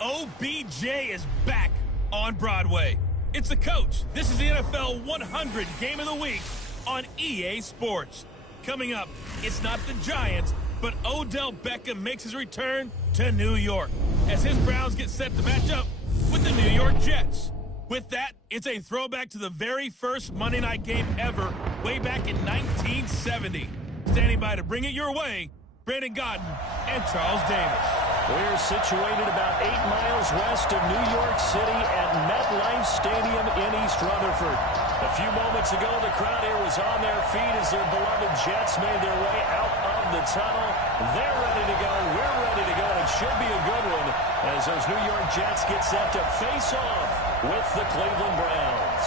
OBJ is back on Broadway. It's the coach. This is the NFL 100 Game of the Week on EA Sports. Coming up, it's not the Giants, but Odell Beckham makes his return to New York as his Browns get set to match up with the New York Jets. With that, it's a throwback to the very first Monday night game ever, way back in 1970. Standing by to bring it your way, Brandon Godden and Charles Davis. We're situated about 8 miles west of New York City at MetLife Stadium in East Rutherford. A few moments ago, the crowd here was on their feet as their beloved Jets made their way out of the tunnel. They're ready to go. We're ready to go. It should be a good one as those New York Jets get set to face off with the Cleveland Browns.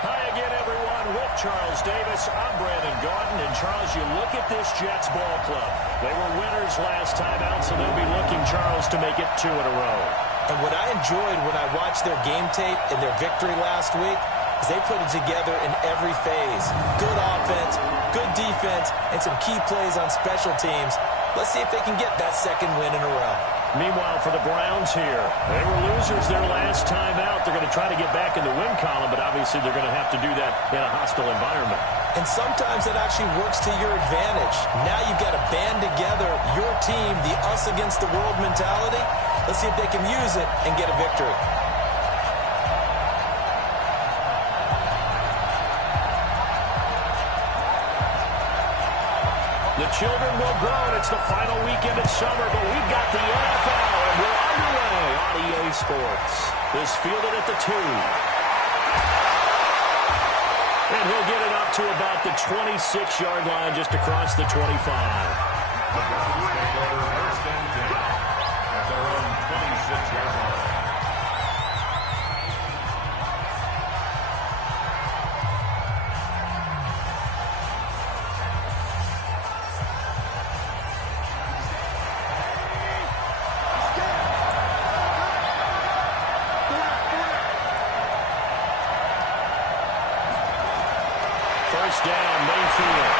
Hi again, everyone, with Charles Davis. I'm Brandon Gaudin. And Charles, you look at this Jets ball club. They were winners last time out, so they'll be looking, Charles, to make it 2 in a row. And what I enjoyed when I watched their game tape and their victory last week is they put it together in every phase. Good offense, good defense, and some key plays on special teams. Let's see if they can get that second win in a row. Meanwhile, for the Browns here, they were losers their last time out. They're going to try to get back in the win column, but obviously they're going to have to do that in a hostile environment. And sometimes it actually works to your advantage. Now you've got to band together your team, the us against the world mentality. Let's see if they can use it and get a victory. The children will grow, and it's the final weekend of summer, but we've got the NFL, and we're underway on EA Sports. This fielded at the 2. And he'll get it up to about the 26-yard line, just across the 25. First and 10 at their own 26-yard line. First down, Mayfield.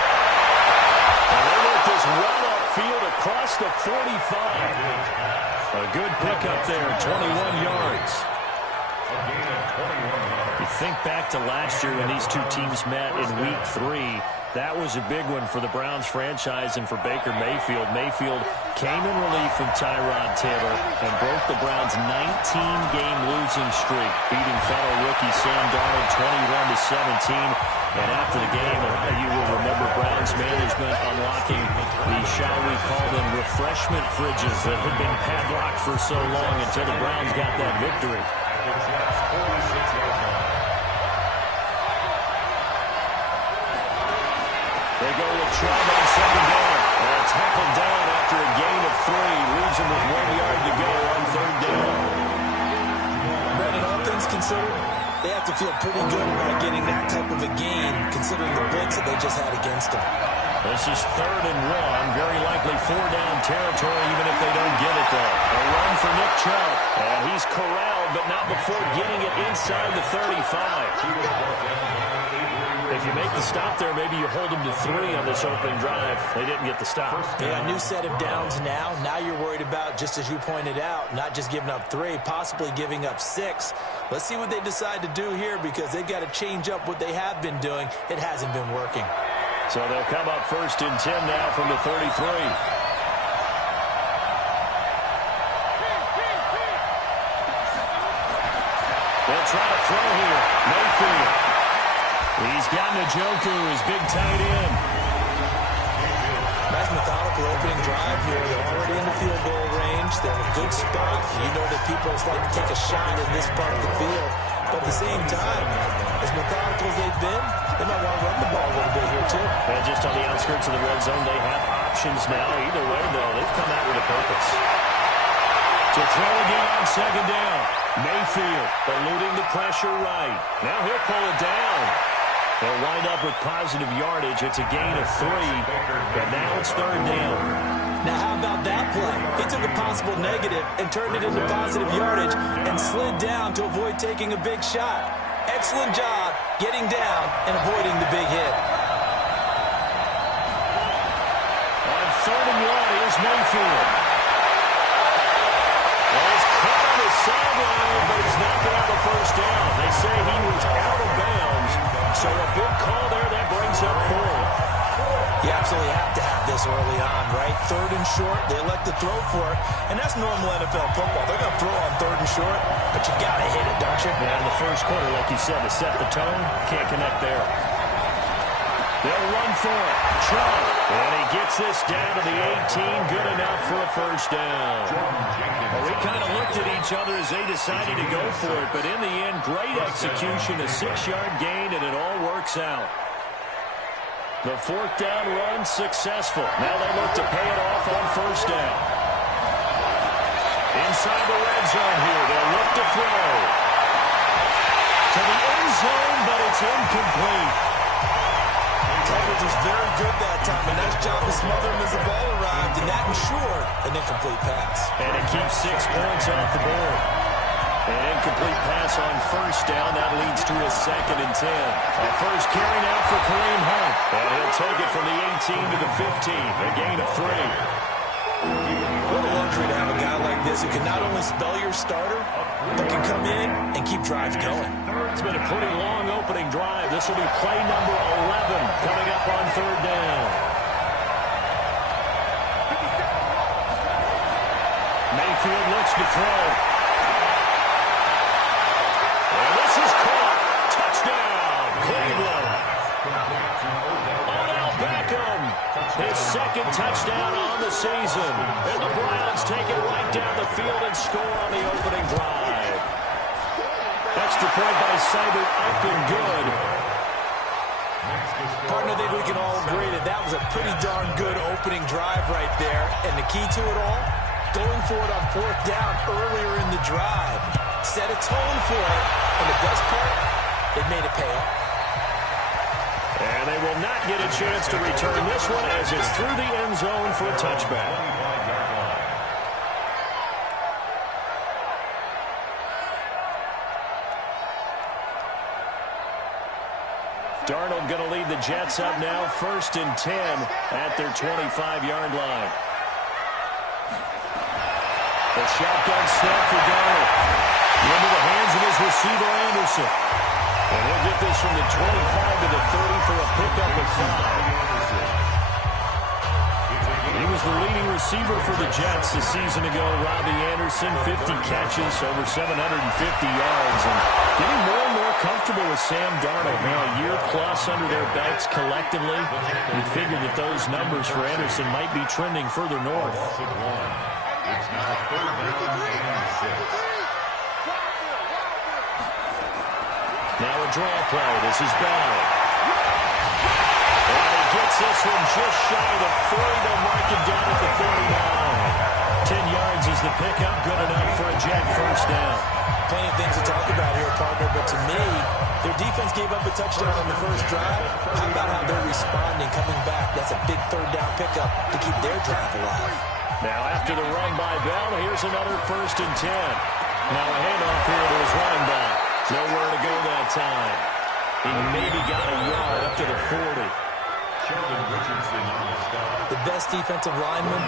And they let this run upfield across the 45. A good pickup there, 21 yards. You think back to last year when these two teams met in Week 3. That was a big one for the Browns franchise and for Baker Mayfield. Mayfield came in relief from Tyrod Taylor and broke the Browns' 19-game losing streak, beating fellow rookie Sam Darnold 21-17. And after the game, a lot of you will remember Browns management unlocking the, shall we call them, refreshment fridges that had been padlocked for so long until the Browns got that victory. They go with Chubb on second down. And tackled down after a gain of 3. Leaves him with 1 yard to go on third down. Brandon, all things considered, they have to feel pretty good about getting that type of a gain, considering the blitz that they just had against them. This is 3rd and 1. Very likely 4-down territory, even if they don't get it, though. A run for Nick Chubb. And he's corralled, but not before getting it inside the 35. If you make the stop there, maybe you hold them to 3 on this opening drive. They didn't get the stop. Yeah, a new set of downs now. Now you're worried about, just as you pointed out, not just giving up 3, possibly giving up 6. Let's see what they decide to do here, because they've got to change up what they have been doing. It hasn't been working. So they'll come up 1st and 10 now from the 33. They'll try to throw here. Mayfield. He's got Njoku, his big tight end. Nice methodical opening drive here. They're already in the field goal range. They're in a good spot. You know that people like to take a shot in this part of the field. But at the same time, as methodical as they've been, they might want to run the ball a little bit here, too. And just on the outskirts of the red zone, they have options now. Either way, though, they've come out with a purpose. To throw again on second down. Mayfield eluding the pressure right. Now he'll pull it down. They'll wind up with positive yardage. It's a gain of 3, but now it's 3rd down. Now how about that play? He took a possible negative and turned it into positive yardage and slid down to avoid taking a big shot. Excellent job getting down and avoiding the big hit. On 3rd and 1, here's Mayfield. So a big call there that brings up 4th. You absolutely have to have this early on, right? 3rd and short, they elect to throw for it, and that's normal NFL football. They're going to throw on 3rd and short, but you got to hit it, don't you? Yeah, in the first quarter, like you said, to set the tone, can't connect there. They'll run for it. Trump, and he gets this down to the 18, good enough for a first down. Well, we kind of looked at each other as they decided to go for it, but in the end, great execution, a 6-yard gain, and it all works out. The 4th down run successful. Now they look to pay it off on first down. Inside the red zone here, they'll look to throw. To the end zone, but it's incomplete. Coverage was very good that time. A nice job to smother him as the ball arrived, and that ensured an incomplete pass. And it keeps 6 points off the board. An incomplete pass on first down. That leads to a 2nd and 10. A first carry now for Kareem Hunt. And he'll take it from the 18 to the 15. A gain of 3. What a luxury to have a guy like this who can not only spell your starter, but can come in and keep drives going. It's been a pretty long opening drive. This will be play number 11 coming up on 3rd down. Mayfield looks to throw. And this is caught. Touchdown, Cleveland. Odell Beckham. His 2nd touchdown on the season. And the Browns take it right down the field and score on the opening drive. Extra point by Seibert up and good. Partner, I think we can all agree that that was a pretty darn good opening drive right there. And the key to it all, going for it on 4th down earlier in the drive. Set a tone for it. And the best part, it made it pay off. And they will not get a chance to return this one as it's through the end zone for a touchback. Darnold going to lead the Jets up now, 1st and 10 at their 25-yard line. The shotgun snap for Darnold. Into the hands of his receiver, Anderson. And he'll get this from the 25 to the 30 for a pickup of 5. He was the leading receiver for the Jets a season ago. Robbie Anderson, 50 catches, over 750 yards. And getting more and more comfortable with Sam Darnold. Now a year plus under their belts collectively. You'd figure that those numbers for Anderson might be trending further north. It's now 3rd down and 6. Now a draw play. This is Bell. And he gets this one just shy of the 40. They'll mark him down at the 39. 10 yards is the pickup. Good enough for a Jet first down. Plenty of things to talk about here, partner, but to me, their defense gave up a touchdown on the first drive. How about how they're responding, coming back? That's a big 3rd down pickup to keep their drive alive. Now after the run by Bell, here's another 1st and 10. Now a handoff here to his running back. Nowhere to go that time. He maybe got a yard up to the 40. The best defensive linemen,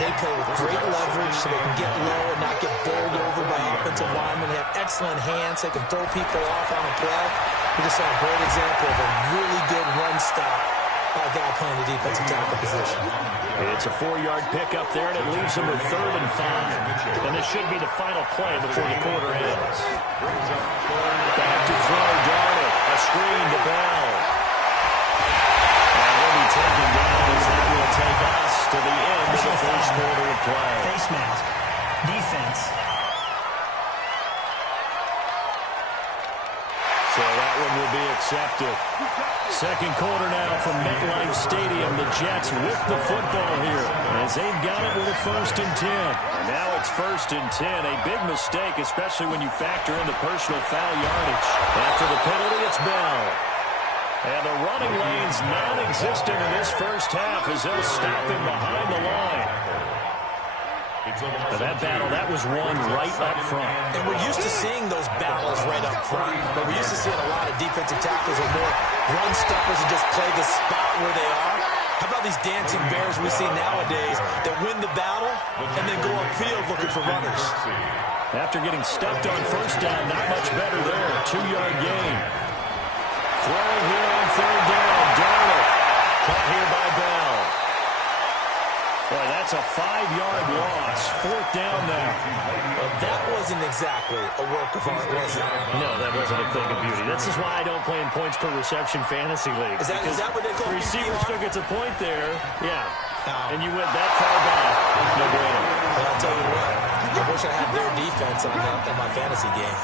they play with great leverage so they can get low and not get bowled over by offensive linemen. They have excellent hands. They can throw people off on a play. We just saw a great example of a really good run stop by a guy playing the defensive tackle position. It's a 4-yard pickup there, and it leaves them with 3rd and 5. And this should be the final play before the quarter ends. Back to throw, Darnold. A screen to Bell. And he'll be taken down as that will take us to the end of the first quarter of play. Face mask. Defense. So that one will be accepted. Second quarter now from MetLife Stadium. The Jets with the football here as they've got it with a 1st and 10. And now it's 1st and 10. A big mistake, especially when you factor in the personal foul yardage. After the penalty, it's Bell. And the running lane's non-existent in this first half as they'll stop him behind the line. But that battle, that was won right up front. And we're used to seeing those battles right up front, but we're used to seeing a lot of defensive tackles or more run stuffers and just play the spot where they are. How about these dancing bears we see nowadays that win the battle and then go upfield looking for runners? After getting stuffed on first down, not much better there. 2-yard gain. Throwing here on third down. Darnold. Caught here by Bell. Boy, that's a 5-yard loss. Fourth down now. Well, that wasn't exactly a work of art, was it? No, that wasn't a thing of beauty. This is why I don't play in points per reception fantasy leagues. Is that what they call the receiver PPR? still gets a point there. Yeah. No. And you went that far back. No bueno. Well, I'll tell you what. I wish I had their defense on my fantasy game.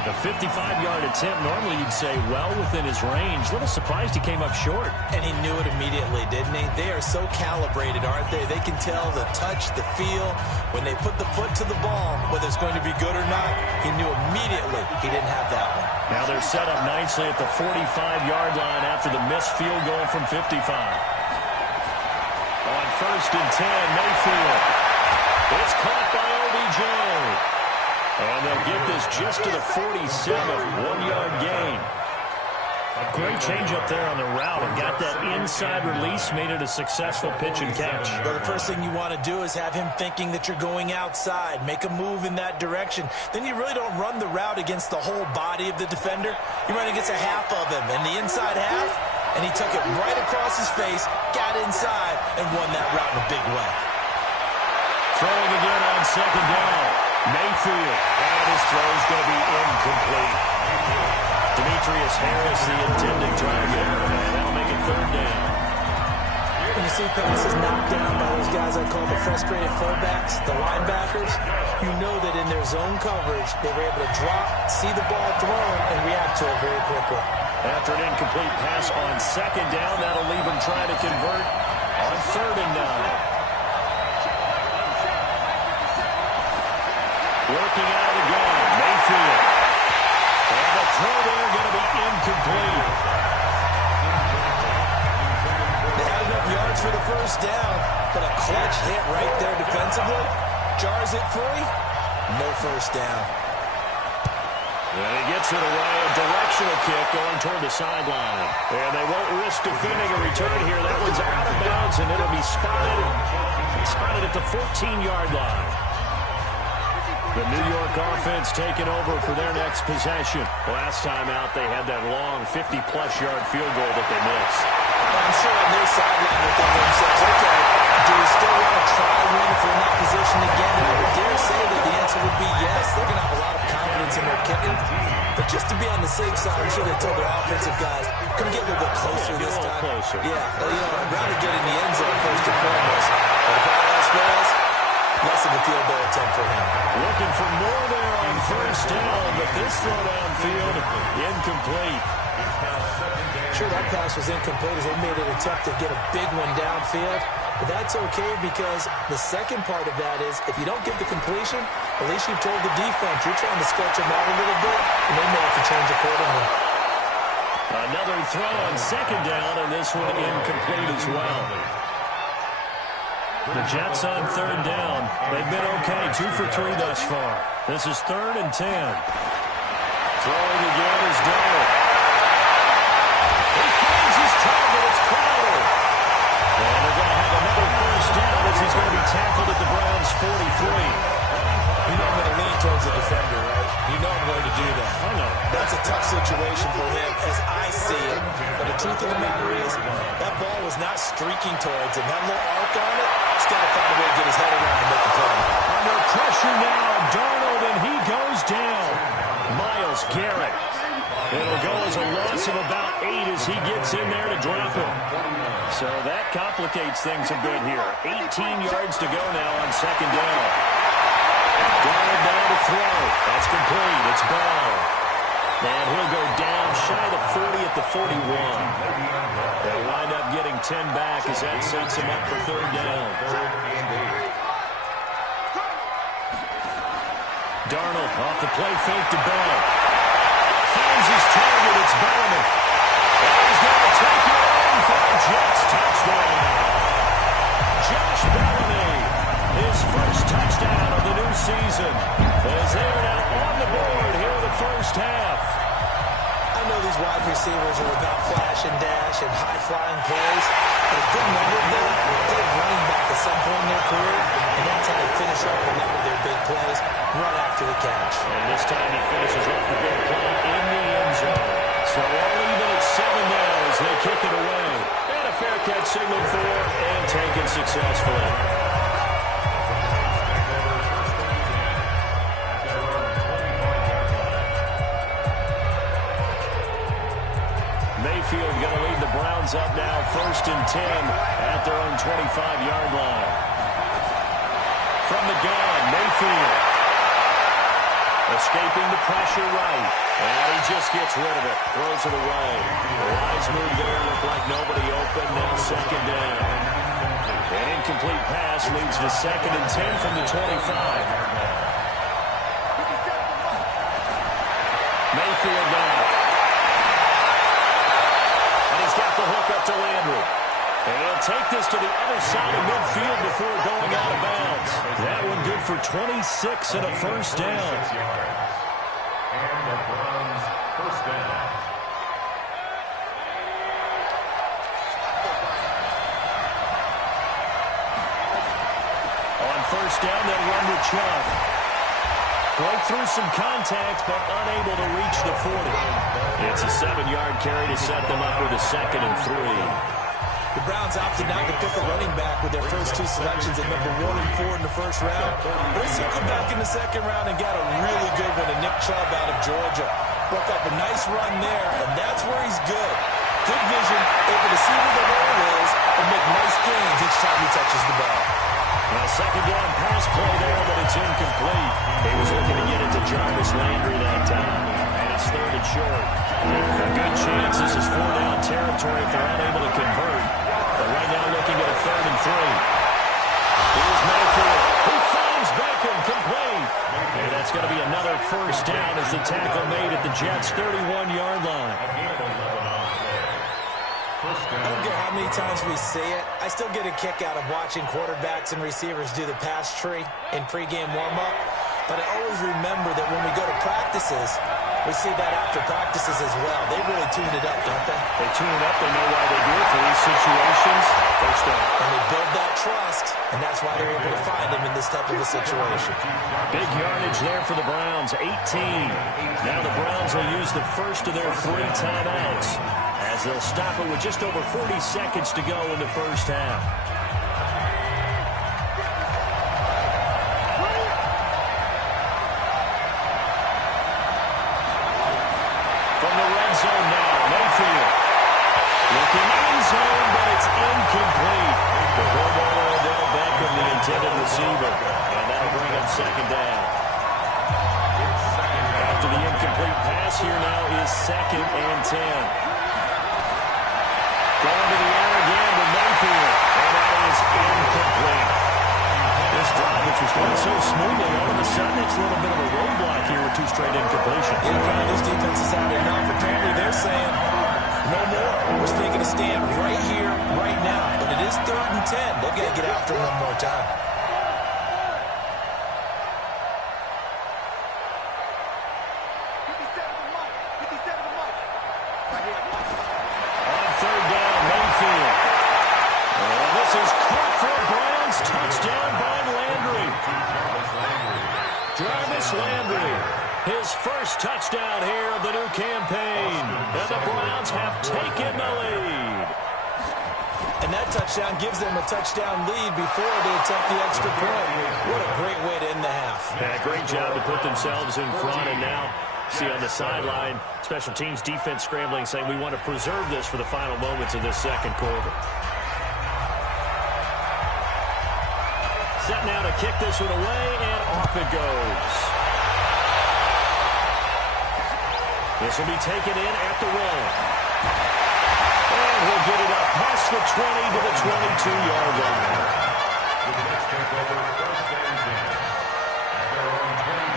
The 55-yard attempt, normally you'd say well within his range. A little surprised he came up short. And he knew it immediately, didn't he? They are so calibrated, aren't they? They can tell the touch, the feel. When they put the foot to the ball, whether it's going to be good or not, he knew immediately he didn't have that one. Now they're set up nicely at the 45-yard line after the missed field goal from 55. On 1st and 10, Mayfield. It's caught by OBJ. And they'll get this just to the 47, 1-yard gain. A great change up there on the route and got that inside release, made it a successful pitch and catch. Well, the first thing you want to do is have him thinking that you're going outside, make a move in that direction. Then you really don't run the route against the whole body of the defender. You run against a half of him, and the inside half, and he took it right across his face, got inside, and won that route in a big way. Throwing again on 2nd down. Mayfield, and his throw is going to be incomplete. Demetrius Harris, the intended target, and that'll make it 3rd down. When you see passes knocked down by those guys I call the frustrated fullbacks, the linebackers, you know that in their zone coverage, they were able to drop, see the ball thrown, and react to it very quickly. After an incomplete pass on 2nd down, that'll leave him trying to convert on 3rd and 9. Working out of the gun, Mayfield. And the throw there going to be incomplete. They had enough yards for the 1st down, but a clutch hit right there defensively jars it free. No 1st down. And he gets it away, a directional kick going toward the sideline. And they won't risk defending a return here. That one's out of bounds, and it'll be spotted at the 14-yard line. The New York offense taking over for their next possession. Last time out, they had that long 50-plus yard field goal that they missed. I'm sure on their sideline they're thinking to themselves, okay, do we still want to try one if we're in that position again? And I would dare say that the answer would be yes. They're going to have a lot of confidence in their kicker. But just to be on the safe side, I'm sure they told their offensive guys, come get a little bit closer this time. Closer. Yeah, well, I'd rather get in the end zone first and foremost. But if all else fails, less of a field goal attempt for him. Looking for more there on 1st down, but this throw downfield, incomplete. Sure, that pass was incomplete as they made an attempt to get a big one downfield. But that's okay because the second part of that is if you don't get the completion, at least you've told the defense you're trying to stretch them out a little bit, and they may have to change accordingly. Another throw on 2nd down, and this one incomplete as well. The Jets on 3rd down. They've been okay, 2 for 3 thus far. This is 3rd and 10. Throwing again is Darnold. He finds his target. It's Crowder. And they're going to have another 1st down as he's going to be tackled at the Browns' 43. You know I'm going to lean towards the defender, right? You know I'm going to do that. I know. That's a tough situation for him as I see it. But the truth of the matter is that ball was not streaking towards him. That little arc on it, he's got to find a way to get his head around and make the play. Under pressure now, Darnold, and he goes down. Myles Garrett. It'll go as a loss of about 8 as he gets in there to drop him. So that complicates things a bit here. 18 yards to go now on 2nd down. Darnold down to throw. That's complete. It's Bell. And he'll go down shy of the 40 at the 41. They'll wind up getting 10 back as that sets him up for 3rd down. Darnold off the play fake to Bell. Finds his target. It's Bellamy. And he's going to take it in for a Jets touchdown. Josh Bellamy, his first touchdown of the new season, as they are now on the board here in the 1st half. I know these wide receivers are about flash and dash and high-flying plays, but a good number of them played running back at some point in their career, and that's how they finish off a lot of their big plays right after the catch. And this time he finishes off the big play in the end zone. So all even at 7 now as they kick it away. And a fair catch signaled for and taken successfully. Mayfield going to lead the Browns up now, 1st and 10 at their own 25-yard line. From the gun, Mayfield. Escaping the pressure right. And he just gets rid of it. Throws it away. A wise move there. Looked like nobody open. Now 2nd down. An incomplete pass leads to 2nd and 10 from the 25. Mayfield now. And he's got the hook up to Landry. And he'll take this to the other side of midfield before going out of bounds. That one good for 26 and a 1st down. And the Browns' 1st down. On 1st down, they'll run with Chubb. Break through some contact, but unable to reach the 40. It's a 7-yard carry to set them up with a 2nd and 3. The Browns opted not to pick a running back with their first 2 selections at number 1 and 4 in the 1st round. They circled back in the 2nd round and got a really good one to Nick Chubb out of Georgia. Broke up a nice run there, and that's where he's good. Good vision, able to see where the ball is, and make nice gains each time he touches the ball. Now 2nd down pass play there, but it's incomplete. He was looking to get it to Jarvis Landry that time. And it's 3rd and short. A good chance this is 4-down territory if they're unable to convert. But right now looking at a 3rd and 3. Here's Mayfield, who finds Beckham, complete. And that's going to be another 1st down as the tackle made at the Jets' 31-yard line. I don't care how many times we say it, I still get a kick out of watching quarterbacks and receivers do the pass tree in pregame warm-up. But I always remember that when we go to practices, we see that after practices as well. They really tune it up, don't they? They tune it up. They know why they do it for these situations. 1st down. And they build that trust, and that's why they're able to find him in this type of a situation. Big yardage there for the Browns, 18. Now the Browns will use the first of their 3 timeouts as they'll stop it with just over 40 seconds to go in the 1st half. From the red zone now, Mayfield. Looking in zone, but it's incomplete. The ball to Odell Beckham, the intended receiver. And that'll bring up 2nd down. After the incomplete pass, here now is 2nd and 10. Going to the air again with Mayfield. And that is incomplete. This drive, which was going so smoothly, all of a sudden it's a little bit of a roadblock here with 2 straight incompletions. Yeah, kind of this defense has had enough. Apparently they're saying, no more. We're taking a stand right here, right now. But it is 3rd and 10. They've got to get after him one more time. On 3rd down, Mayfield. And this is caught for a Browns touchdown by Landry. Jarvis Landry. His first touchdown here of the new campaign. And the Browns have taken the lead. And that touchdown gives them a touchdown lead before they attempt the extra point. What a great way to end the half. Yeah, great job to put themselves in front. And now, see on the sideline, special teams defense scrambling, saying we want to preserve this for the final moments of this 2nd quarter. Set now to kick this one away, and off it goes. This will be taken in at the run. And we'll get it up past the 20 to the 22-yard line.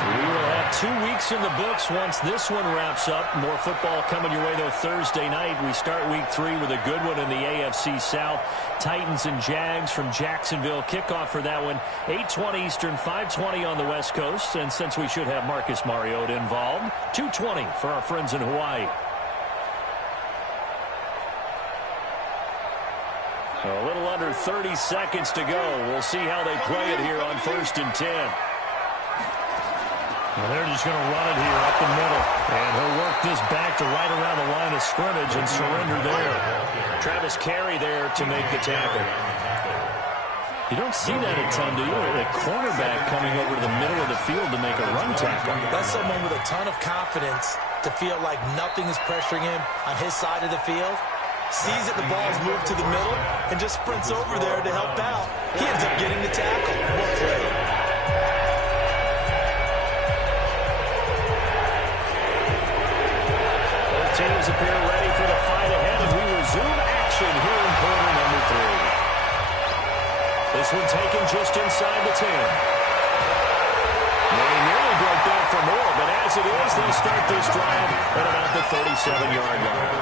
We will have 2 weeks in the books once this one wraps up. More football coming your way, though, Thursday night. We start week 3 with a good one in the AFC South. Titans and Jags from Jacksonville. Kickoff for that one, 8:20 Eastern, 5:20 on the West Coast. And since we should have Marcus Mariota involved, 2:20 for our friends in Hawaii. A little under 30 seconds to go. We'll see how they play it here on 1st and 10. Well, they're just going to run it here up the middle. And he'll work this back to right around the line of scrimmage and surrender there. Travis Carey there to make the tackle. You don't see that a ton, do you? A cornerback coming over to the middle of the field to make a run tackle. That's someone with a ton of confidence to feel like nothing is pressuring him on his side of the field. Sees that the ball's moved to the middle and just sprints over there to help out. He ends up getting the tackle. Well played. Both teams appear ready for the fight ahead, and we resume action here in quarter number 3. This one taken just inside the 10. They nearly broke that for more, but as it is, they start this drive at about the 37-yard line.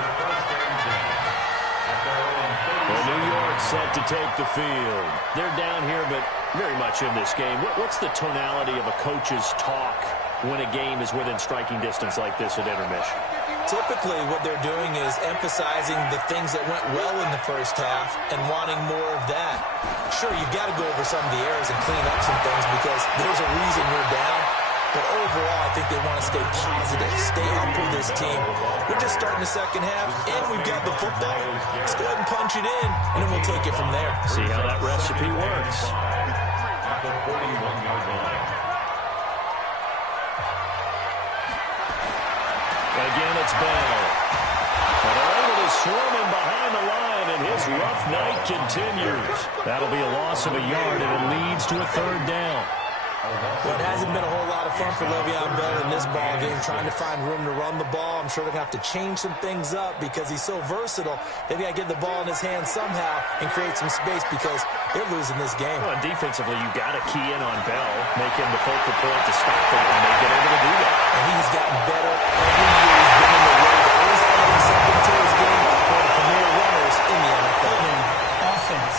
Well, New York set to take the field. They're down here, but very much in this game. What's the tonality of a coach's talk when a game is within striking distance like this at intermission? Typically, what they're doing is emphasizing the things that went well in the first half and wanting more of that. Sure, you've got to go over some of the errors and clean up some things because there's a reason you're down. But overall, I think they want to stay positive, stay up with this team. We're just starting the second half, and we've got the football. Let's go ahead and punch it in, and then we'll take it from there. See how that recipe works. Again, it's Bell. And they're able to swarm him behind the line, and his rough night continues. That'll be a loss of a yard, and it leads to a third down. Well, it hasn't been a whole lot of fun for Le'Veon Bell in this ball game, trying to find room to run the ball. I'm sure they're going to have to change some things up because he's so versatile. They've got to get the ball in his hands somehow and create some space because they're losing this game. Well, defensively, you got to key in on Bell, make him the focal point to stop him, and they've been able to do that. And he's gotten better every year. He's been in the way that always adding something to his game. One of the premier runners in the NFL. Offense.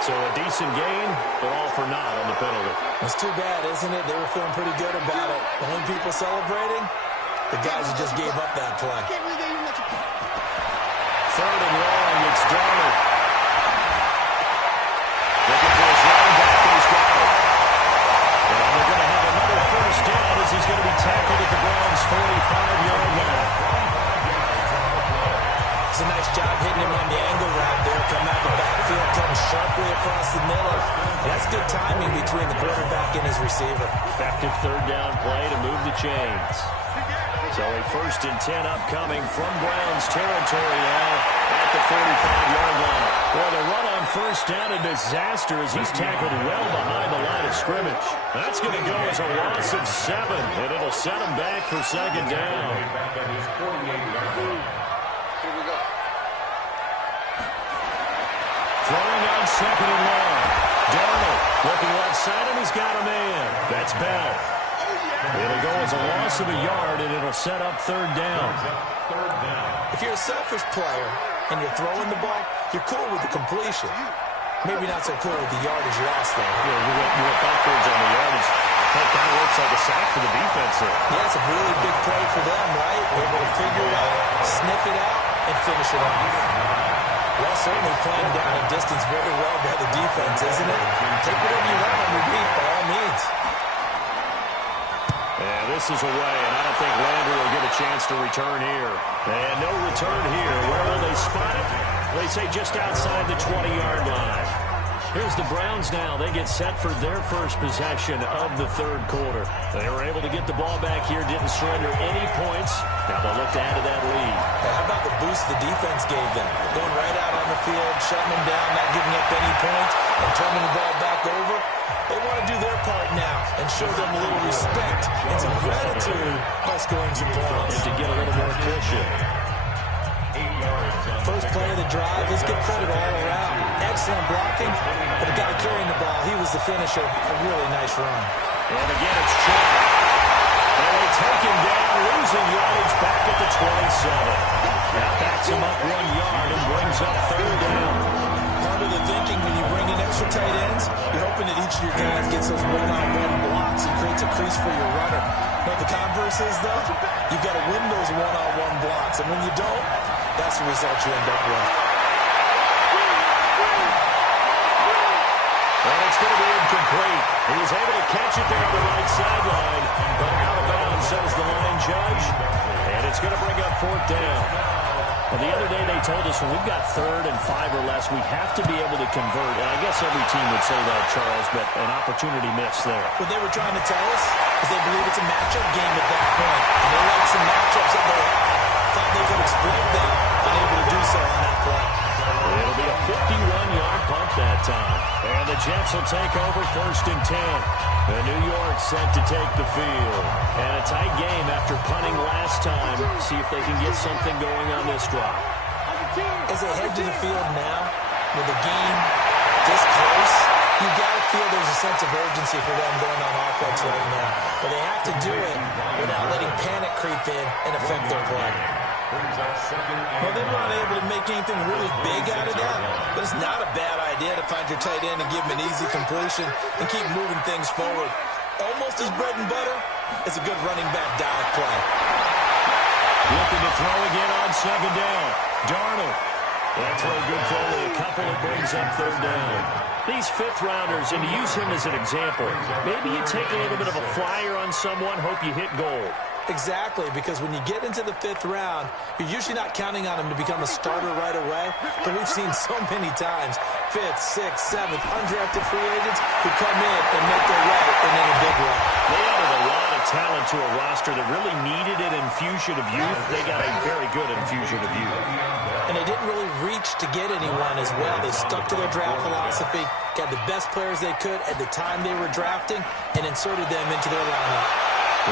So a decent gain, but all for naught on the penalty. It's too bad, isn't it? They were feeling pretty good about it. The only people celebrating, the guys who just gave up that play. Third and long, it's Darnold. Looking for his running back, and he's got it. And they're going to have another first down as he's going to be tackled at the Browns' 45-yard line. It's a nice job hitting him on the angle route there. Come out the backfield, cutting sharply across the middle. That's good timing between the quarterback and his receiver. Effective third down play to move the chains. So a 1st and 10 upcoming from Browns territory now at the 45-yard line. Well, the run on first down, a disaster as he's tackled well behind the line of scrimmage. That's going to go as a loss of 7, and it'll set him back for second down. Throwing on second and long. Darnold looking left side, and he's got a man. That's Bell. It'll go as a loss of a yard, and it'll set up third down. If you're a selfish player and you're throwing the ball, you're cool with the completion. Maybe not so cool with the yardage loss, though. Yeah, you went backwards on the yardage. That kind of looks like a sack for the defense there. Yeah, it's a really big play for them, right? Able to figure it out, sniff it out, and finish it off. Well, certainly playing down a distance very well by the defense, isn't it? Take whatever you want underneath, by all means. And this is away, and I don't think Landry will get a chance to return here. And no return here. Where will they spot it? They say just outside the 20-yard line. Here's the Browns now. They get set for their first possession of the third quarter. They were able to get the ball back here, didn't surrender any points. Now they'll look to add to that lead. How about the boost the defense gave them? Going right out on the field, shutting them down, not giving up any points, and turning the ball back over. They want to do their part now and show them a little respect and some gratitude by scoring some points. And to get a little more cushion. First play of the drive, let's give credit all around. Excellent blocking, but the guy carrying the ball, he was the finisher. A really nice run. And again, it's Chubb. And they take him down, losing yardage back at the 27. That backs him up 1 yard and brings up third down. Part of the thinking when you bring in extra tight ends, you're hoping that each of your guys gets those one-on-one blocks and creates a crease for your runner. But the converse is, though, you've got to win those one-on-one blocks. And when you don't, that's the result you end up with. And it's going to be incomplete. He was able to catch it there on the right sideline, but out of bounds, says the line judge. And it's going to bring up fourth down. Well, the other day they told us when we've got 3rd and 5 or less, we have to be able to convert. And I guess every team would say that, Charles, but an opportunity missed there. What they were trying to tell us is they believe it's a matchup game at that point. And they like some matchups that they had. Thought they could exploit them. Unable to do so on that play. It'll be a 51-yard punt that time. And the Jets will take over 1st and 10. And New York set to take the field. And a tight game after punting last time. See if they can get something going on this drive. As they head to the field now, with the game this close, you've got to feel there's a sense of urgency for them going on offense right now. But they have to do it without letting panic creep in and affect their play. Well, they weren't able to make anything really big out of that, but it's not a bad idea to find your tight end and give him an easy completion and keep moving things forward. Almost as bread and butter as a good running back dive play. Looking to throw again on 2nd down. Darnold. That throw good for only a couple. It brings up 3rd down. These 5th-rounders, and to use him as an example, maybe you take a little bit of a flyer on someone, hope you hit goal. Exactly, because when you get into the 5th round, you're usually not counting on him to become a starter right away. But we've seen so many times 5th, 6th, 7th, undrafted free agents who come in and make their way and in a big way. They added a lot of talent to a roster that really needed an infusion of youth. They got a very good infusion of youth. And they didn't really reach to get anyone as well. They stuck to their draft philosophy, got the best players they could at the time they were drafting, and inserted them into their lineup.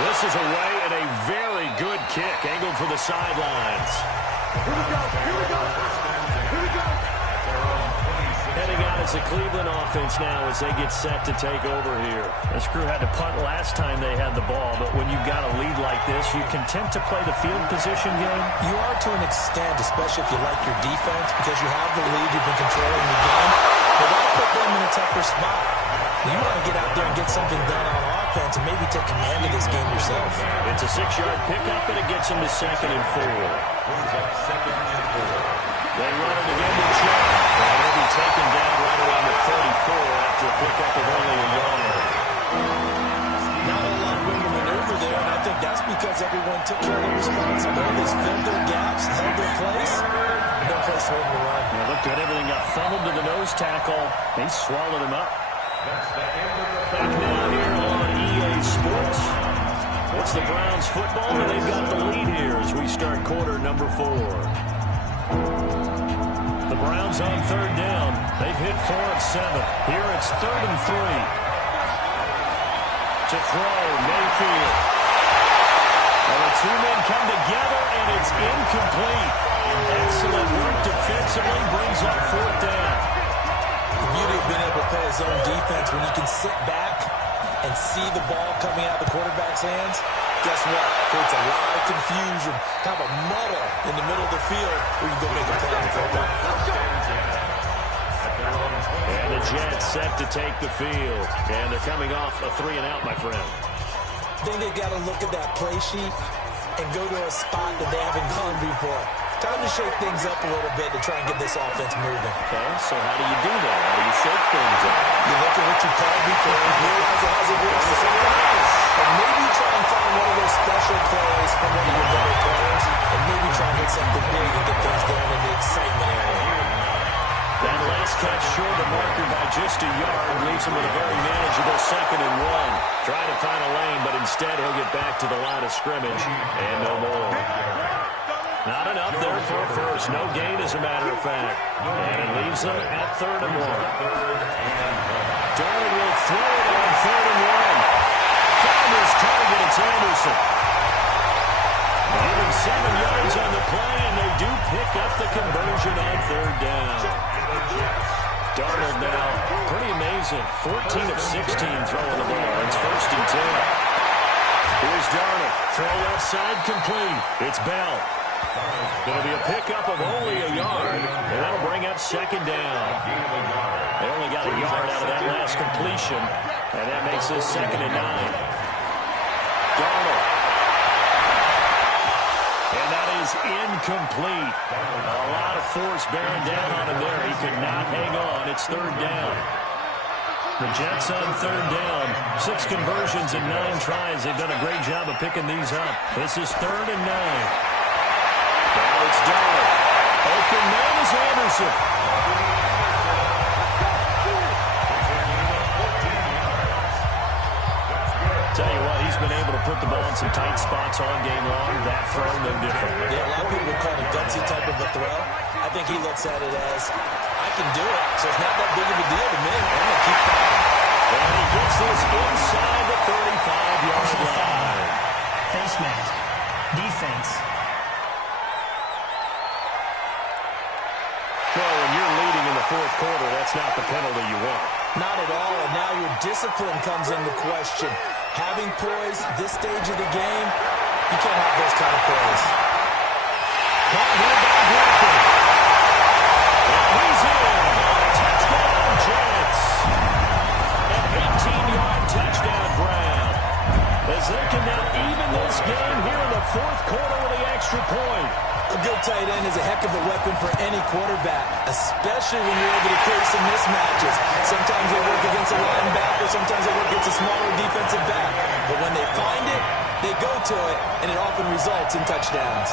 This is away and a very good kick, angled for the sidelines. Here we go. Here we go. Heading out is the Cleveland offense now as they get set to take over here. This crew had to punt last time they had the ball, but when you've got a lead like this, you content to play the field position game? You are to an extent, especially if you like your defense, because you have the lead, you've been controlling the game. But that'll put them in a tougher spot. You want to get out there and get something done on offense and maybe take command of this game yourself. It's a 6-yard pickup, and it gets them to 2nd and 4. They run it again to Chubb. And he'll be taken down right around the 34 after a pickup of only a yard. Not a lot of room to maneuver there, and I think that's because everyone took care of their responsibilities, filled their gaps, held their place. No place for him to run. Yeah, look good. Everything got fumbled to the nose tackle. They swallowed him up. Back now here on EA Sports. It's the Browns football, and they've got the lead here as we start quarter number 4. The Browns on 3rd down. They've hit 4 of 7. Here it's 3rd and 3. To throw, Mayfield. And the 2 men come together, and it's incomplete. Excellent work defensively, brings up 4th down. The beauty of being able to play his own defense when you can sit back and see the ball coming out of the quarterback's hands, guess what? Creates a lot of confusion, kind of a muddle in the middle of the field where you go make a play on the football. And the Jets set to take the field. And they're coming off a 3-and-out, my friend. I think they've got to look at that play sheet and go to a spot that they haven't gone before. Time to shake things up a little bit to try and get this offense moving. Okay, so how do you do that? How do you shake things up? You look at what you called before and realize it hasn't worked for someone else. And maybe try and find one of those special plays from one of your better players and maybe try and hit something big and get things going in the excitement area. That last catch short of marker by just a yard leaves him with a very manageable 2nd and 1. Trying to find a lane, but instead he'll get back to the line of scrimmage and no more. Not enough there for a first. No gain, as a matter of fact. And it leaves them at 3rd and 1. Darnold will throw it on 3rd and 1. Found his target. It's Anderson. Give him 7 yards on the play, and they do pick up the conversion on 3rd down. Darnold now, pretty amazing. 14 of 16 throwing the ball. It's 1st and 10. Here's Darnold. Throw left side complete. It's Bell. It'll be a pickup of only a yard, and that'll bring up 2nd down. They only got a yard out of that last completion, and that makes this 2nd and 9. Darnold. And that is incomplete. A lot of force bearing down on him there. He could not hang on. It's 3rd down. The Jets on third down. 6 conversions and 9 tries. They've done a great job of picking these up. This is 3rd and 9. Now it's Dowd. Open man is Anderson. Tell you what, he's been able to put the ball in some tight spots all game long. That throw, no different. Yeah, a lot of people would call it a gutsy type of a throw. I think he looks at it as, I can do it, so it's not that big of a deal to me. I'm going to keep firing. And he gets this inside the 35-yard line. Face mask. Defense. Well, when you're leading in the 4th quarter, that's not the penalty you want. Not at all, and now your discipline comes into question. Having poise this stage of the game, you can't have those kind of plays. Caught here by Griffin. And he's in. Touchdown, Jets. An 18-yard touchdown, Brown. As they can now even this game here in the 4th quarter with the extra point. A good tight end is a heck of a weapon for any quarterback, especially when you're able to create some mismatches. Sometimes they work against a linebacker, sometimes they work against a smaller defensive back. But when they find it, they go to it, and it often results in touchdowns.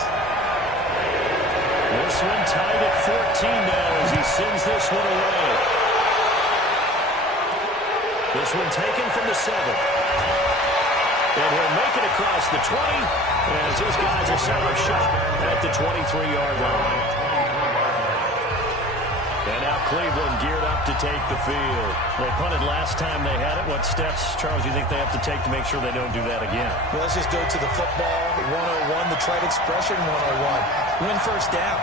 This one tied at 14 now as he sends this one away. This one taken from the 7. And he'll make it across the 20 as his guys are set up shop at the 23-yard line. And now Cleveland geared up to take the field. They punted last time they had it. What steps, Charles, do you think they have to take to make sure they don't do that again? Well, let's just go to the football 101, the trite expression 101. Win first down.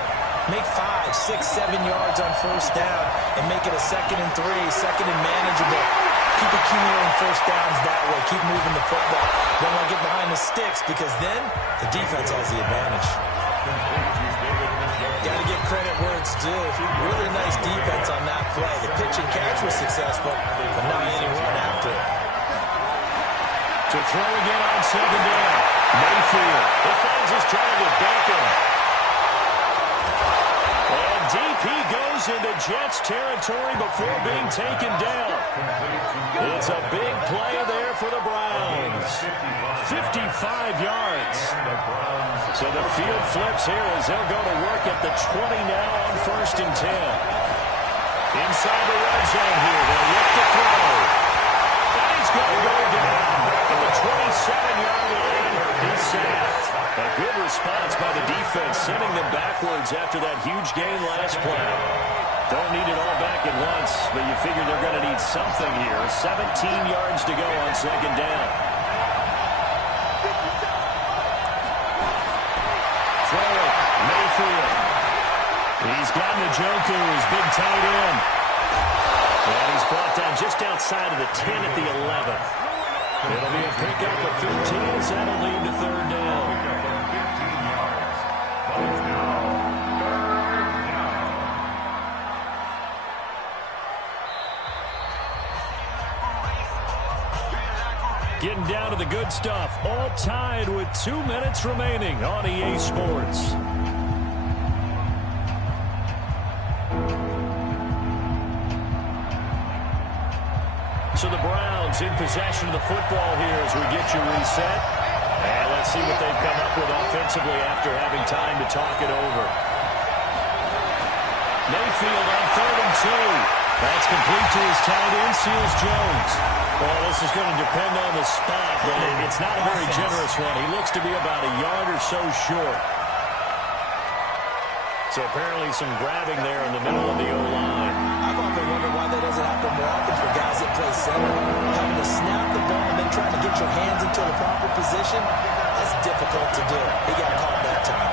Make 5, 6, 7 yards on first down and make it a 2nd and 3, 2nd and manageable. Keep accumulating first downs that way. Keep moving the football. Don't want to get behind the sticks because then the defense has the advantage. Got to give credit where it's due. Really nice defense on that play. The pitch and catch was successful, but not any run after it. To throw again on 2nd down. Mayfield. He finds his target, Beckham. And DP goes into Jets territory before being taken down. It's a big play there for the Browns. 55 yards. So the field flips here as they'll go to work at the 20 now on 1st and 10. Inside the red zone here. They'll look to throw. And he's going to go down at the 27-yard line. He's sacked. A good response by the defense, sending them backwards after that huge gain last play. Don't need it all back at once, but you figure they're going to need something here. 17 yards to go on 2nd down. Throw it. Mayfield. He's got Njoku, his big tight end. And he's brought down just outside of the 10 at the 11. It'll be a pickup of 15 as that'll lead to 3rd down. Getting down to the good stuff. All tied with 2 minutes remaining on EA Sports. So the Browns in possession of the football here as we get you reset. And let's see what they've come up with offensively after having time to talk it over. Mayfield on 3rd and 2. That's complete to his tight end, Seals Jones. Well, this is going to depend on the spot, but it's not a very generous one. He looks to be about a yard or so short. So apparently some grabbing there in the middle of the O-line. I've often wondered why that doesn't happen more often for guys that play center. Having to snap the ball and then trying to get your hands into the proper position, that's difficult to do. He got caught that time.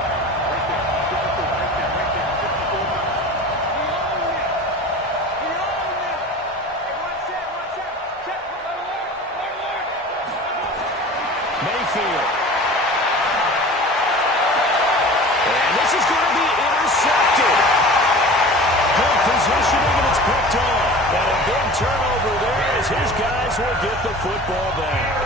Mayfield. And this is going to be intercepted. Good positioning, and it's picked off. And a big turnover there as his guys will get the football back.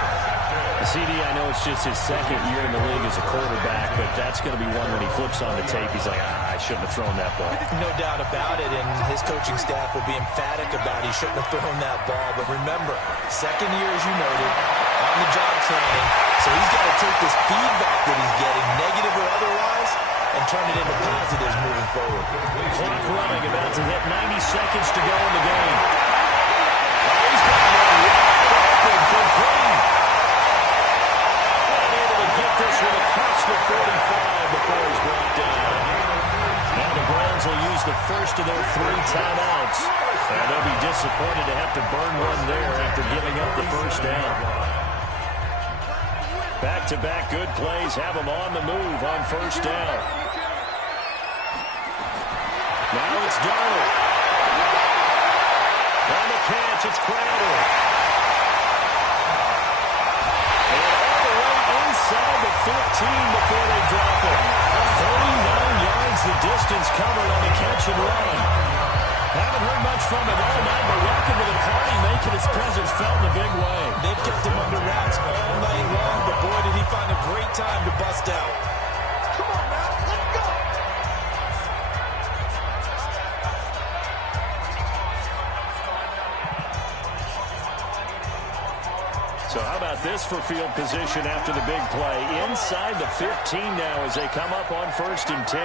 CD, I know it's just his second year in the league as a quarterback, but that's going to be one when he flips on the tape. He's like, I shouldn't have thrown that ball. No doubt about it, and his coaching staff will be emphatic about he shouldn't have thrown that ball. But remember, second year, as you noted, on-the-job training, so he's got to take this feedback that he's getting, negative or otherwise, and turn it into positives moving forward. Clock running, about to hit 90 seconds to go in the game. He's got one wide open for Green. Get this one across the 45 before he's brought down. Now the Browns will use the first of their 3 timeouts. And they'll be disappointed to have to burn one there after giving up the first down. Back-to-back good plays have them on the move on first down. Now it's Darnold. On the catch, it's Crowder. Inside the 15 before they drop it. 39 yards the distance covered on the catch and run. Haven't heard much from him all night, but welcome to the party, making his presence felt in a big way. They've kept him under wraps all night long, but boy, did he find a great time to bust out. Come on now, let's go! So how about this for field position after the big play? Inside the 15 now as they come up on 1st and 10.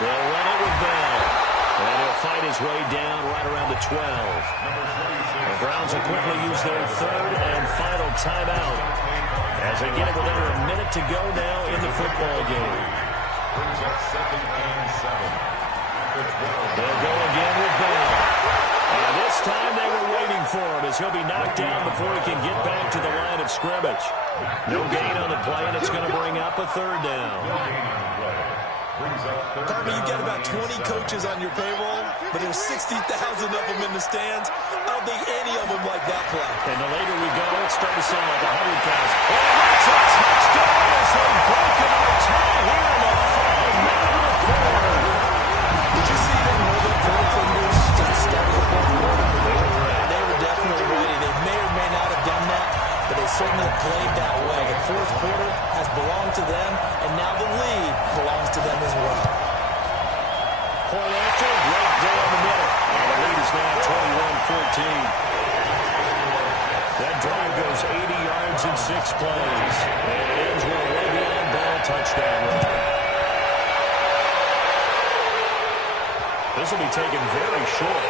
They'll run it with Bell. And he'll fight his way down right around the 12. The Browns will quickly use their 3rd and final timeout as they get it with under a minute to go now in the football game. They'll go again with Bell. And this time they were waiting for him as he'll be knocked down before he can get back to the line of scrimmage. No gain on the play, and it's going to bring up a 3rd down. Carter, you've got about 20 coaches on your payroll, but there's 60,000 of them in the stands. I don't think any of them like that play. And the later we go, it's starting to sound like 100,000. Oh, that's a touchdown as they break it on tie here in the 5-4. Did you see them hold up 4 fingers to the start of the 4th quarter? They were definitely ready. They may or may not have done that, but they certainly played that way. The 4th quarter has belonged to them, and now the lead belongs to them as well. Point after, right down the middle. And the lead is now 21-14. That drive goes 80 yards in 6 plays. And it ends with a Le'Veon Bell touchdown run. This will be taken very short.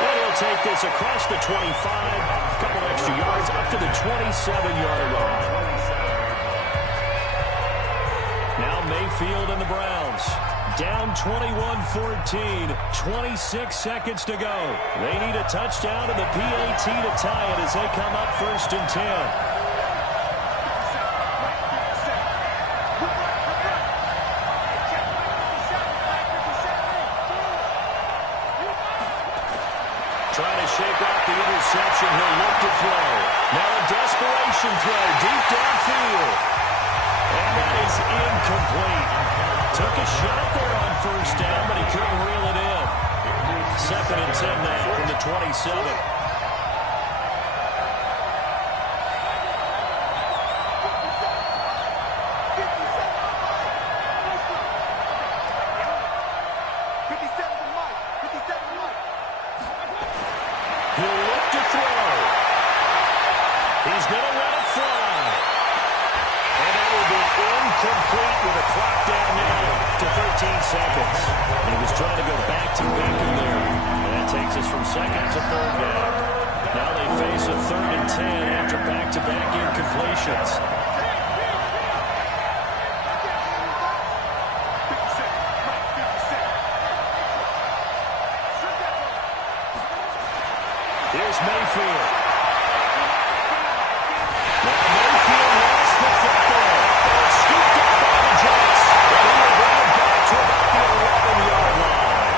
And he'll take this across the 25, a couple extra yards, up to the 27-yard line. Now Mayfield and the Browns down 21-14, 26 seconds to go. They need a touchdown and the PAT to tie it as they come up 1st and 10. Trying to shake off the interception. He'll look to throw. Now a desperation throw deep downfield. And that is incomplete. Took a shot there on 1st down, but he couldn't reel it in. 2nd and 10 now from the 27. Complete with a clock down now to 13 seconds. He was trying to go back-to-back in there. And that takes us from 2nd to 3rd down. Now they face a 3rd and 10 after back-to-back incompletions. Here's Mayfield. Now Mayfield lost the football. Scooped up by the Jets. And he will bring it back to about the 11-yard line.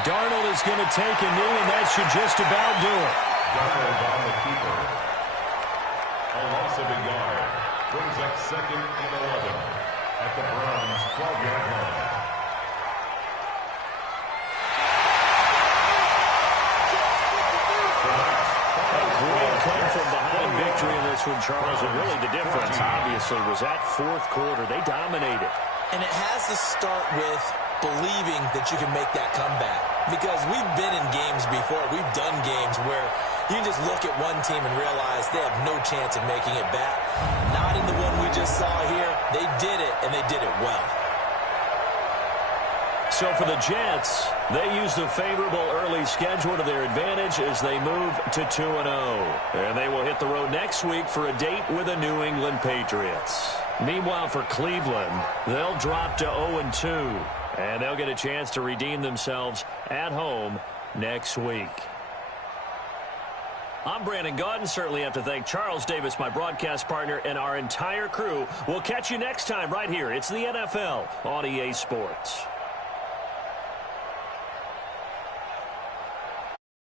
Darnold is going to take a knee, and that should just about do it. Darnold on the keeper. A loss of a yard. Brings up 2nd and 11 at the Browns' 12-yard line. Come-from-behind victory in this one, Charles. And really the difference, obviously, was that fourth quarter. They dominated. And it has to start with believing that you can make that comeback. Because we've been in games before. We've done games where you can just look at one team and realize they have no chance of making it back. Not in the one we just saw here. They did it, and they did it well. So for the Jets, they use the favorable early schedule to their advantage as they move to 2-0. And they will hit the road next week for a date with the New England Patriots. Meanwhile, for Cleveland, they'll drop to 0-2. And they'll get a chance to redeem themselves at home next week. I'm Brandon Gaudin. Certainly have to thank Charles Davis, my broadcast partner, and our entire crew. We'll catch you next time right here. It's the NFL on EA Sports.